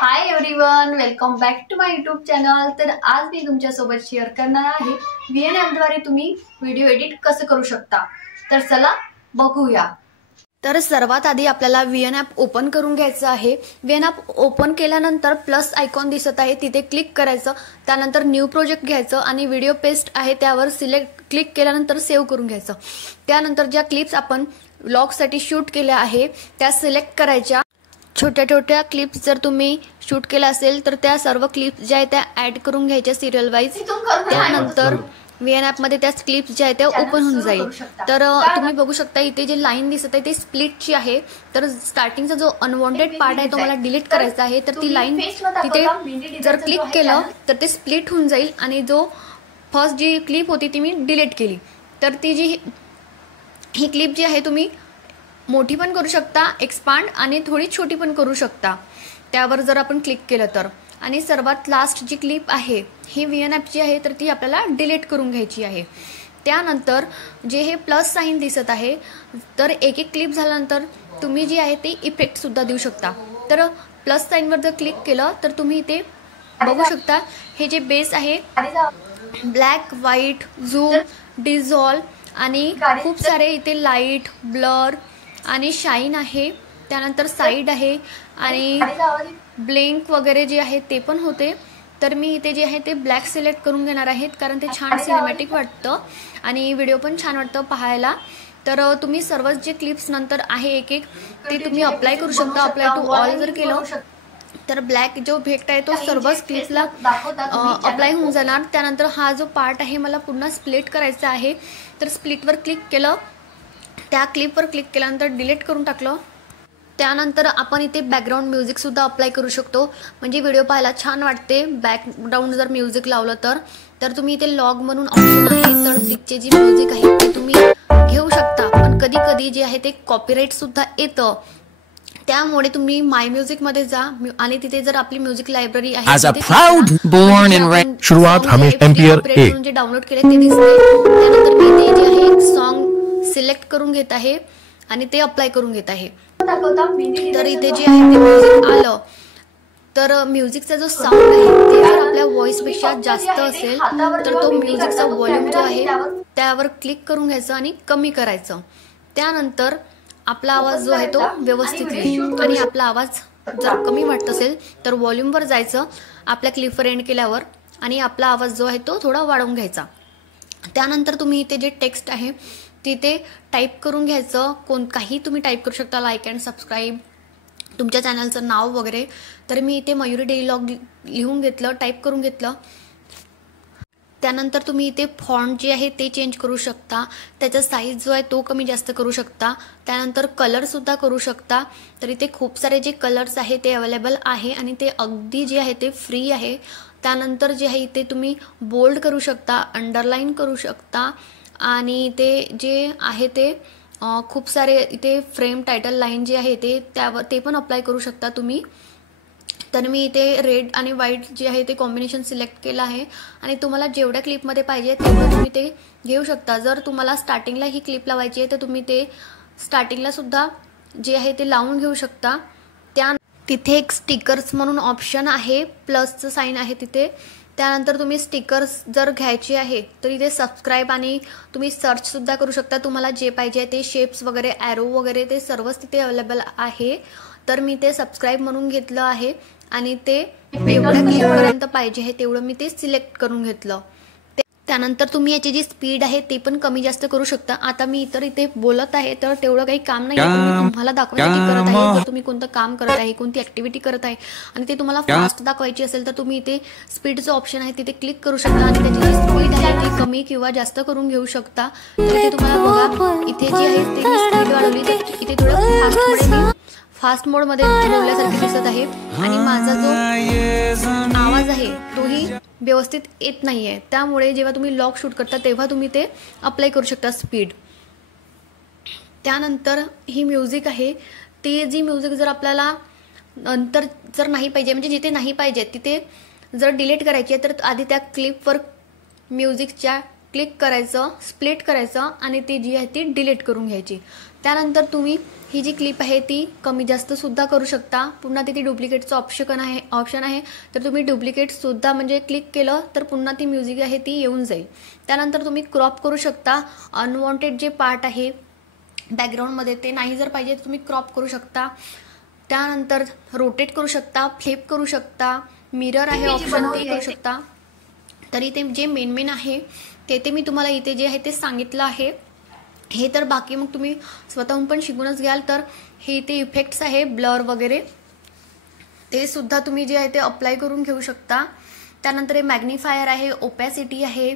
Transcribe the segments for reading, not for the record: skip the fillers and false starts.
High everyone, welcome back to my YouTube channel. तर आज मी तुमच्यासोबत शेअर करणार आहे VN ॲपद्वारे तुम्ही व्हिडिओ एडिट कसं करू शकता। तर चला बघूया। तर सर्वात आधी आपल्याला VN ॲप ओपन करून घ्यायचं आहे। VN ॲप ओपन केल्यानंतर प्लस आयकॉन दिसत आहे तिथे क्लिक करायचं, त्यानंतर न्यू प्रोजेक्ट घ्यायचं आणि व्हिडिओ पेस्ट आहे त्यावर क्लिक केल्यानंतर सेव्ह करून घ्यायचं। त्यानंतर ज्या क्लिप्स आपण व्लॉगसाठी शूट केल्या आहे त्या सिलेक्ट करायच्या। छोट्या छोट्या क्लिप्स जर तुम्ही शूट केला असेल तर त्या सर्व क्लिप्स ज्या आहेत त्या ऍड करून घ्यायच्या सिरियल वाईज। त्यानंतर VN ॲप मध्ये त्या क्लिप्स ज्या आहेत त्या ओपन होऊन जाईल। तर तुम्ही बघू शकता इथे जे लाईन दिसत आहे ते स्प्लिटची आहे। तर स्टार्टिंगचा जो अनवॉन्टेड पार्ट आहे तो मला डिलीट करायचा आहे। तर ती लाईन तिथे जर क्लिक केलं तर ते स्प्लिट होऊन जाईल आणि जो फर्स्ट जी क्लिप होती ती मी डिलीट केली। तर ती जी ही क्लिप जी आहे तुम्ही मोठी पण करू शकता, एक्सपांड आणि थोडी छोटी पण करू शकता त्यावर जर आपण क्लिक केलं तर। आणि सर्वात लास्ट जी क्लिप आहे ही VN ॲपची आहे तर ती आपल्याला डिलीट करून घ्यायची आहे। त्यानंतर जे हे प्लस साइन दिसत आहे तर एक एक क्लिप झाल्यानंतर तुम्ही जी आहे ते इफेक्ट सुद्धा देऊ शकता। तर प्लस साइनवर जर क्लिक केलं तर तुम्ही इथे बघू शकता हे जे बेस आहे ब्लॅक, व्हाईट, झूम, डिझॉल्व आणि खूप सारे इथे लाईट, ब्लर आणि शाईन आहे। त्यानंतर साइड आहे आणि ब्लिंक वगैरे जे आहे ते पण होते। तर मी इथे जे आहे ते ब्लॅक सिलेक्ट करून घेणार आहे कारण ते छान सिनेमॅटिक वाटतं आणि व्हिडिओ पण छान वाटतं पाहायला। तर तुम्ही सर्वच जे क्लिप्स नंतर आहे एक एक ते तुम्ही अप्लाय करू शकता। अप्लाय टू ऑल जर केलं तर ब्लॅक जो इफेक्ट आहे तो सर्वच क्लिप्सला अप्लाय होऊन जाणार। त्यानंतर हा जो पार्ट आहे मला पुन्हा स्प्लिट करायचा आहे। तर स्प्लिटवर क्लिक केलं, त्या क्लिपवर क्लिक केल्यानंतर डिलीट करून टाकलं। त्यानंतर आपण इथे बॅकग्राऊंड म्युझिक सुद्धा अप्लाय करू शकतो, म्हणजे व्हिडिओ पाहायला छान वाटते। बॅकग्राऊंड जर म्युझिक लावलं तर तुम्ही इथे लॉग म्हणून ऑप्शन आहे तर तिचे जी म्युझिक आहे ते तुम्ही घेऊ शकता। पण कधी कधी जे आहे ते कॉपीराइट सुद्धा येतं, त्यामुळे तुम्ही माय म्युझिक मध्ये जा आणि तिथे जर आपली म्युझिक लायब्ररी आहे जे डाउनलोड केले ते दिसते। त्यानंतर मी इथे जे आहे एक सॉन्ग सिलेक्ट करून घेत आहे आणि ते अप्लाय करून घेत आहे। तर इथे जे आहे ते म्युझिक आलं तर म्युझिकचा जो साऊंड आहे ते जर आपल्या व्हॉइस पेक्षा जास्त असेल तर तो म्युझिकचा व्हॉल्यूम जो आहे त्यावर क्लिक करून घ्यायचं आणि कमी करायचं। त्यानंतर आपला आवाज जो आहे तो व्यवस्थित येईल आणि आपला आवाज जर कमी वाटत असेल तर व्हॉल्यूमवर जायचं आपल्या क्लिपवर एंड केल्यावर आणि आपला आवाज जो आहे तो थोडा वाढवून घ्यायचा। त्यानंतर तुम्ही इथे जे टेक्स्ट आहे तिथे टाईप करून घ्यायचं, काही तुम्ही टाईप करू शकता, लाईक अँड सबस्क्राईब, तुमच्या चॅनलचं नाव वगैरे। तर मी इथे मयुरी डेली व्लॉग लिहून घेतलं, टाईप करून घेतलं। त्यानंतर तुम्ही इथे फॉन्ट जे आहे ते चेंज करू शकता, त्याचा साईज जो आहे तो कमी जास्त करू शकता। त्यानंतर कलर सुद्धा करू शकता। तर इथे खूप सारे जे कलर्स आहे ते अवेलेबल आहे आणि ते अगदी जे आहे ते फ्री आहे। त्यानंतर जे आहे इथे तुम्ही बोल्ड करू शकता, अंडरलाईन करू शकता आणि ते जे आहे ते खूप सारे इथे फ्रेम टायटल लाईन जे आहे ते पण अप्लाय करू शकता तुम्ही। तर मी इथे रेड आणि व्हाईट जे आहे ते कॉम्बिनेशन सिलेक्ट केलं आहे आणि तुम्हाला जेवढ्या क्लिपमध्ये पाहिजे तेवढं तुम्ही ते घेऊ शकता। जर तुम्हाला स्टार्टिंगला ही क्लिप लावायची आहे तर तुम्ही ते स्टार्टिंगला सुद्धा जे आहे ते लावून घेऊ शकता। तिथे एक स्टिकर्स म्हणून ऑप्शन आहे, प्लसचं साइन आहे तिथे। त्यानंतर तुम्ही स्टिकर्स जर घ्यायचे आहे तर इथे सबस्क्राईब आणि तुम्ही सर्च सुद्धा करू शकता, तुम्हाला जे पाहिजे ते शेप्स वगैरे, ॲरो वगैरे ते सर्वच तिथे अवेलेबल आहे। तर मी ते सबस्क्राईब म्हणून घेतलं आहे आणि ते एवढ्या क्लिपपर्यंत पाहिजे आहे तेवढं मी ते सिलेक्ट करून घेतलं। त्यानंतर तुम्ही याची जी स्पीड आहे ते पण कमी जास्त करू शकता। आता मी इथे बोलत आहे तर तेवढं काही काम नाही, तुम्हाला दाखवायची करत आहे। जर तुम्ही कोणतं काम करत आहे, कोणती ऍक्टिव्हिटी करत आहे आणि ते तुम्हाला फास्ट दाखवायची असेल तर तुम्ही इथे स्पीडचं ऑप्शन आहे तिथे क्लिक करू शकता आणि त्याची जी स्पीड आहे ती कमी किंवा जास्त करून घेऊ शकता। तर इथे तुम्हाला बघा इथे जी आहे ते स्पीड वाढवली तर इथे थोडं फास्ट मोडमध्ये बोलल्यासारखे दिसत आहे आणि माझा जो आवाज आहे तोही व्यवस्थित येत नाहीये। त्यामुळे जेव्हा तुम्ही व्लॉग शूट करता तेव्हा तुम्ही ते अप्लाय करू शकता स्पीड। त्यानंतर ही म्युझिक आहे ती जी म्युझिक जर आपल्याला नंतर जर नाही पाहिजे, म्हणजे जिथे नाही पाहिजे तिथे जर डिलीट करायची आहे तर आधी त्या क्लिपवर म्युझिकच्या क्लिक करायचं, स्प्लिट करायचं आणि ती जी आहे ती डिलीट करून घ्यायची। त्यानंतर तुम्ही ही जी क्लिप आहे ती कमी जास्त सुद्धा करू शकता। पुन्हा तिथे डुप्लिकेटचं ऑप्शन आहे तर तुम्ही डुप्लिकेट सुद्धा म्हणजे क्लिक केलं तर पुन्हा ती म्युझिक आहे ती येऊन जाईल। त्यानंतर तुम्ही क्रॉप करू शकता, अनवॉन्टेड जे पार्ट आहे बॅकग्राऊंडमध्ये ते नाही जर पाहिजे तर तुम्ही क्रॉप करू शकता। त्यानंतर रोटेट करू शकता, फ्लिप करू शकता, मिरर आहे ऑप्शन ते करू शकता। तर इथे जे मेन आहे ते मी तुम्हाला इथे जे आहे ते सांगितलं आहे। हे तर बाकी मग तुम्ही स्वतःहून पण शिकूनच घ्याल। तर हे इथे इफेक्ट्स आहे ब्लर वगैरे ते सुद्धा तुम्ही जे आहे ते अप्लाय करून घेऊ शकता। त्यानंतर हे मॅग्निफायर आहे, ओपॅसिटी आहे,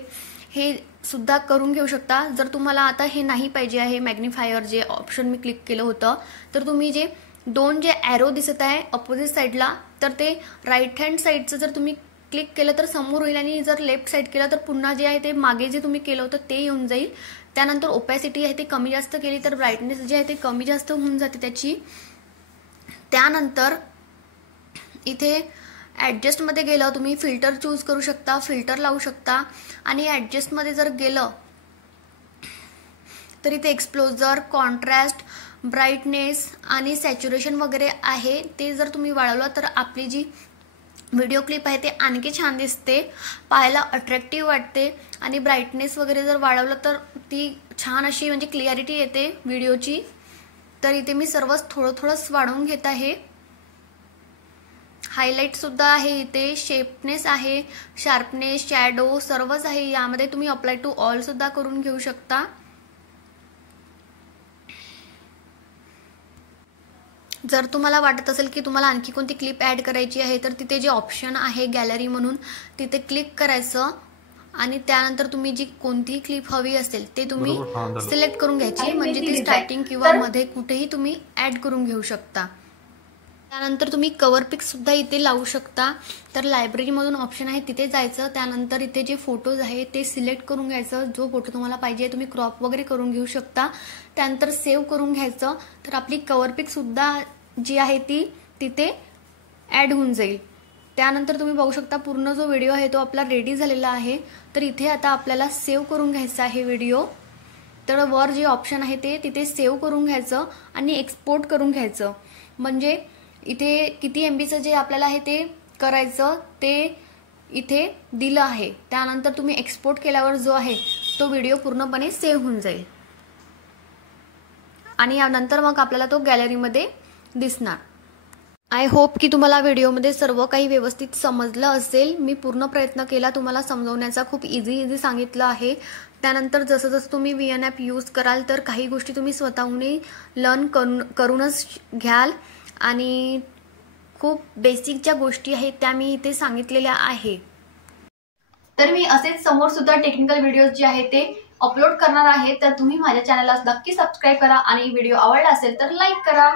हे सुद्धा करून घेऊ शकता। जर तुम्हाला आता हे नाही पाहिजे आहे मॅग्निफायर जे ऑप्शन मी क्लिक केलं होतं तर तुम्ही जे दोन जे ॲरो दिसत आहे अपोजिट साईडला तर ते राईट हँड साईडचं जर तुम्ही क्लिक केलं तर समोर होईल आणि जर लेफ्ट साईड केलं तर पुन्हा जे आहे ते मागे जे तुम्ही केलं होतं ते येऊन जाईल। त्यानंतर ओपॅसिटी आहे ते कमी जास्त केली तर ब्राईटनेस जे आहे ते कमी जास्त होऊन जाते त्याची। त्यानंतर इथे ॲडजस्टमध्ये गेलं तुम्ही फिल्टर चूज करू शकता, फिल्टर लावू शकता आणि ॲडजस्टमध्ये जर गेलं तर इथे एक्सप्लोजर, कॉन्ट्रास्ट, ब्राईटनेस आणि सॅच्युरेशन वगैरे आहे ते जर तुम्ही वाढवलं तर आपली जी व्हिडिओ क्लिप आहे ते आणखी छान दिसते, पाहायला अट्रॅक्टिव्ह वाटते आणि ब्राईटनेस वगैरे जर वाढवलं तर ती छान अशी म्हणजे क्लिअरिटी येते व्हिडिओची। तर इथे मी सर्वच थोडंच वाढवून घेत आहे। हायलाइट सुद्धा आहे, इथे शेपनेस आहे, शार्पनेस, शॅडो सर्वच आहे। यामध्ये तुम्ही अप्लाय टू ऑल सुद्धा करून घेऊ शकता। जर तुम्हाला वाटत असेल की तुम्हाला आणखी कोणती क्लिप ॲड करायची आहे तर तिथे जे ऑप्शन आहे गॅलरी म्हणून तिथे क्लिक करायचं आणि त्यानंतर तुम्ही जी कोणतीही क्लिप हवी असेल ते तुम्ही सिलेक्ट करून घ्यायची, म्हणजे ती स्टार्टिंग किंवा मध्ये कुठेही तुम्ही ॲड करून घेऊ शकता। त्यानंतर तुम्ही कवर पिक सुद्धा इथे लावू शकता। तर लायब्ररीमधून ऑप्शन आहे तिथे जायचं, त्यानंतर इथे जे फोटोज आहे ते सिलेक्ट करून घ्यायचं, जो फोटो तुम्हाला पाहिजे तुम्ही क्रॉप वगैरे करून घेऊ शकता। त्यानंतर सेव्ह करून घ्यायचं तर आपली कवर पिक सुद्धा जी आहे ती तिथे ॲड होऊन जाईल। त्यानंतर तुम्ही बघू शकता पूर्ण जो व्हिडिओ आहे तो आपला रेडी झालेला आहे। तर इथे आता आपल्याला सेव्ह करून घ्यायचा आहे व्हिडिओ। तर वर जे ऑप्शन आहे ते तिथे सेव्ह करून घ्यायचं आणि एक्सपोर्ट करून घ्यायचं, म्हणजे इथे किती MBचं जे आपल्याला आहे ते करायचं ते इथे दिलं आहे। त्यानंतर तुम्ही एक्सपोर्ट केल्यावर जो आहे तो व्हिडिओ पूर्णपणे सेव्ह होऊन जाईल आणि यानंतर मग आपल्याला तो गॅलरीमध्ये दिसणार। आय होप की तुम्हाला व्हिडिओमध्ये सर्व काही व्यवस्थित समजलं असेल। मी पूर्ण प्रयत्न केला तुम्हाला समजवण्याचा, खूप इझी सांगितलं आहे। त्यानंतर जसं तुम्ही VN ॲप यूज कराल तर काही गोष्टी तुम्ही स्वतःहूनही लर्न करूनच घ्याल आणि खूप बेसिक ज्या गोष्टी आहेत त्या मी इथे सांगितलेल्या आहे। तर मी असेच समोर सुद्धा टेक्निकल व्हिडिओज जे आहेत ते अपलोड करणार आहे, तर तुम्ही माझ्या चॅनलला नक्की सबस्क्राईब करा आणि व्हिडिओ आवडला असेल तर लाईक करा।